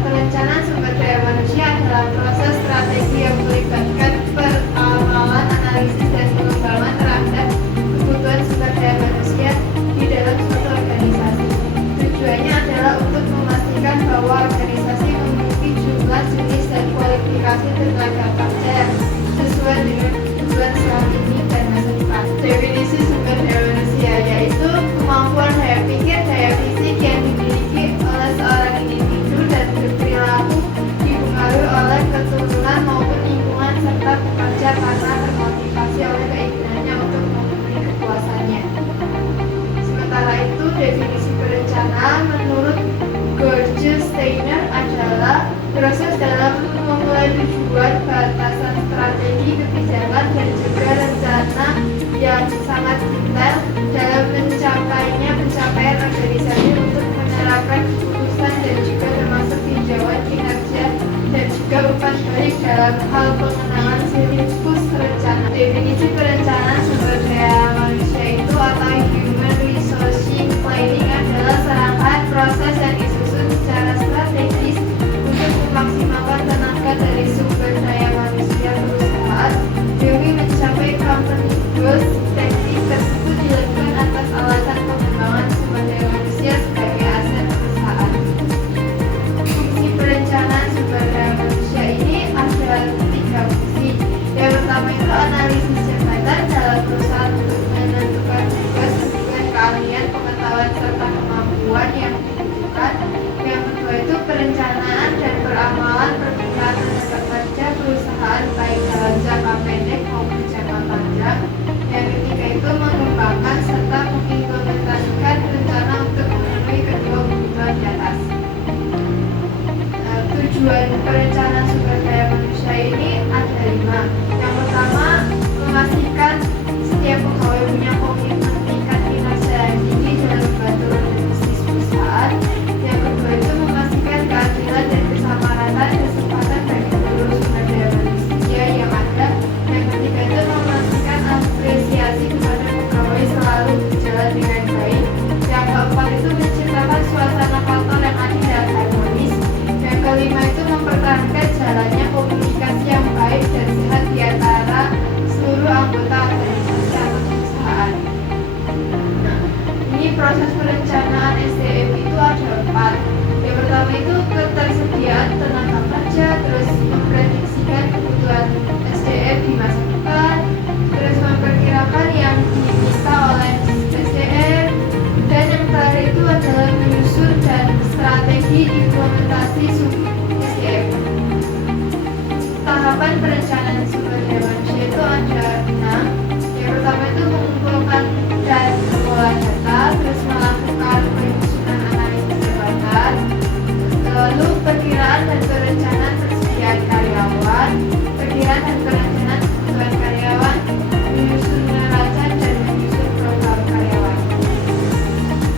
Perencanaan sumber daya manusia adalah proses strategi yang melibatkan peramalan, analisis, dan pengembangan terhadap kebutuhan sumber daya manusia di dalam suatu organisasi. Tujuannya adalah untuk memastikan bahwa organisasi memiliki jumlah, jenis, dan kualifikasi tenaga kerja yang sesuai dengan kebutuhan saat ini dan masa depan. Definisi sumber daya manusia yaitu kemampuan daya pikir, daya fisik yang dimiliki oleh seorang individu dan berperilaku dipengaruhi oleh keturunan maupun lingkungan serta bekerja karena termotivasi oleh keinginannya untuk memenuhi kepuasannya. Sementara itu, definisi perencanaan menurut George Steiner adalah proses dalam memulai tujuan, batasan strategi, kebijakan, dan juga rencana yang sangat detail dalam mencapainya pencapaian organisasi untuk menerapkan keputusan dan juga termasuk tinjauan kinerja dan juga umpan balik dalam hal pengenalan siklus rencana. Definisi perencanaan sumber daya manusia itu atau human resource planning adalah serangkaian proses yang disusun secara strategis untuk memaksimalkan tenaga dari sumber daya manusia perusahaan demi mencapai company goals. Teknik tersebut dilakukan atas alasan pengembangan sumber daya manusia sebagai aset perusahaan. Fungsi perencanaan sumber daya manusia ini ada 3 fungsi. Yang pertama itu analisis jabatan dalam perusahaan untuk menentukan tugas sesuai keahlian, pengetahuan, serta kemampuan yang dibutuhkan. Yang kedua itu perencanaan dan peramalan perpindahan tenaga kerja perusahaan baik dalam jangka pendek maupun jangka panjang. Yang ketiga itu mengembangkan serta mengimplementasikan rencana untuk memenuhi kedua kebutuhan di atas. Tujuan perencanaan sumber daya manusia ini ada 5. Yang pertama, memastikan setiap pegawai punya komitmen tingkat kinerja yang tinggi dalam membantu bisnis perusahaan. Yang kedua itu memastikan keadilan dan kesamaratan kesempatan bagi seluruh sumber daya manusia yang ada. Yang ketiga itu memastikan apresiasi kepada pegawai selalu berjalan dengan baik. Yang keempat itu menciptakan suasana kantor yang adil dan harmonis. Yang kelima itu mempertahankan jalannya komunikasi yang baik dan sehat di antara seluruh anggota organisasi atau perusahaan. Nah, ini proses perencanaan SDM itu ada 4. Yang pertama itu ketersediaan tenaga kerja, terus memprediksikan kebutuhan SDM di masa depan, terus memperkirakan yang diminta oleh SDM, dan yang terakhir itu adalah menyusun dan strategi implementasi SDM. Tahapan perencanaan sumber daya manusia itu ada 6. Yang pertama itu mengumpulkan dan mengolah data, terus melakukan penyusunan analisis jabatan, lalu perkiraan dan perencanaan persediaan karyawan, perkiraan dan perencanaan kebutuhan karyawan, menyusun neraca dan menyusun program karyawan.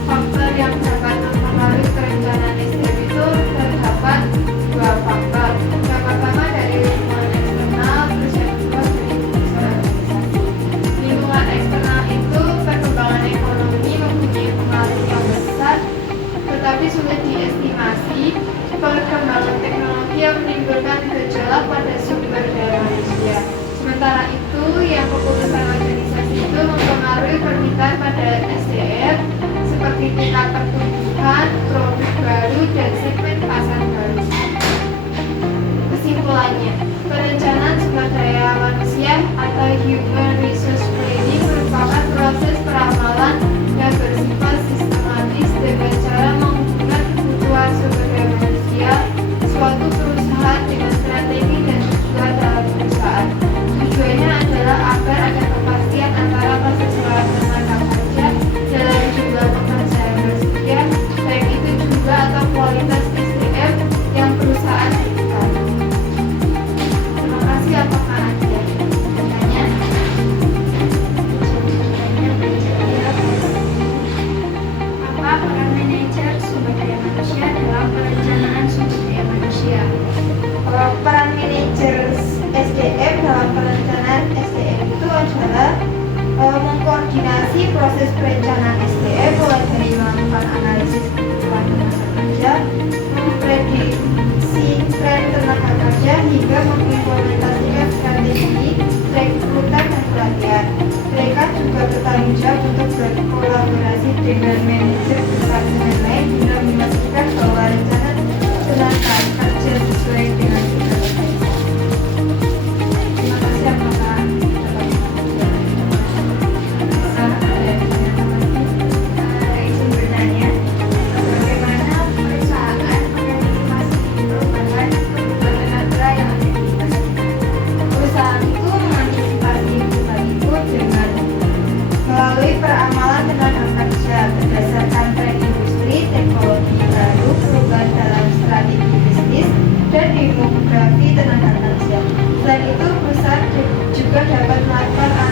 Faktor yang dapat mempengaruhi perencanaan SDM itu terdapat 2 faktor. Yang pertama dari lingkungan eksternal, terus yang kedua dari unsur organisasi. Lingkungan eksternal itu perkembangan ekonomi mempunyai pengaruh yang besar, tetapi sulit diestimasi. Perkembangan teknologi yang menimbulkan gejolak pada sumber daya manusia. Sementara itu, yang keputusan organisasi itu mempengaruhi permintaan pada SDM seperti tingkat pertumbuhan, produk baru, dan segmen pasar baru. Kesimpulannya, perencanaan sumber daya manusia atau human resource planning merupakan proses peramalan yang bersifat sistematis dengan cara menghubungkan kebutuhan sumber daya manusia suatu perusahaan dengan strategi dan tujuan dalam perusahaan. Tujuannya adalah agar ada kepastian antara kesesuaian tenaga kerja dalam jumlah pekerja yang bersedia, baik itu jumlah atau kualitas SDM yang perusahaan butuhkan. Terima kasih. Apakah ada pertanyaan? Apa peran manajer sumber daya manusia dalam perencanaan sumber daya manusia? Peran manajer SDM dalam perencanaan SDM itu adalah mengkoordinasi proses perencanaan SDM mulai dari melakukan analisis kebutuhan tenaga kerja, memprediksi demografi tenaga kerja. Selain itu, perusahaan juga dapat melakukan